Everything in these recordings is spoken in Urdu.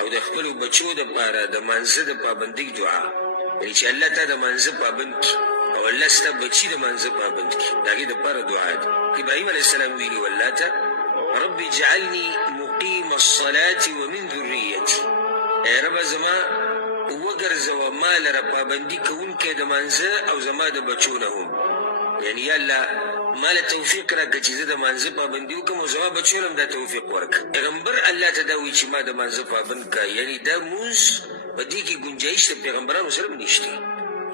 او د خپل بچو د پاره د منځ د پابندۍ دعا، یعنی چې الله ته د منځ پابند کی او الله ستا بچی د منځ پابند کی، د هغې دپاره دعا ده. ابراهیم علیه السلام ویلي والله ته رب اجعلني مقیم الصلاة ومن ذریتي، ای ربه زما وګرځوه ما لره پابندي کوونکی د منځه او زما د بچو نه هم، یعنی یا الله ما له توفیق راکړه چې زه د منځه پابندي وکړم او زما بچو له هم دا توفیق ورکړه. پیغمبر الله ته دا وایي چې ما د منځه پابند کړه، یعنی دا مونځ په دې کې ګنجایش د پیغمبرانو سره هم نشته،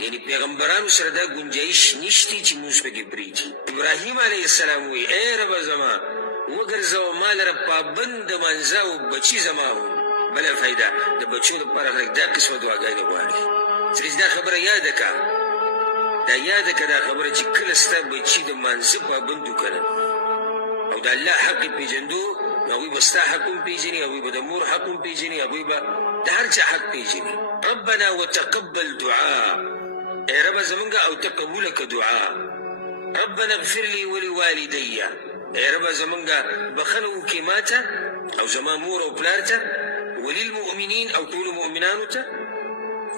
یعنی پیغمبرانو سره دا ګنجایش نشته چې مونځ پکې پرېږدي. ابراهیم علیه السلام وایي ای ربه زما وګرځوه ما لره پابند د منځه او بچي زما هم. بله فایده د بچو دپاره خلک دا قسمه دعاګانې غواړي. چې دا خبره یاده کړه، دا یاده کړه دا خبره چې کله ستا بچي د منځه پابند وکړه او د الله حق یې پېژندو، نو هغوی به ستا حق هم پېژني، هغوی به د مور حق هم پېژني، هغوی به د هر چا حق پېژني. ربنا وتقبل دعاء، ای ربه زمونږ او ته قبوله که دعا. ربنا اغفر لي ولوالدي، ای ربه زمونږ بخښنه وکړې ما ته او زما مور او پلار ته، وللمؤمنین او ټولو مؤمنانو ته،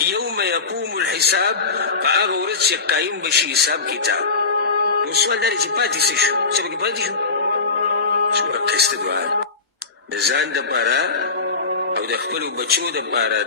یوم یقوم الحساب، په هغه ورځ چې قایم بشي حساب کتاب. نو سوال دا دی چې پاتې څه شو، څه پکې پاتې شو؟ څومره ښایسته دعا د ځان دپاره او د خپلو بچو دپاره.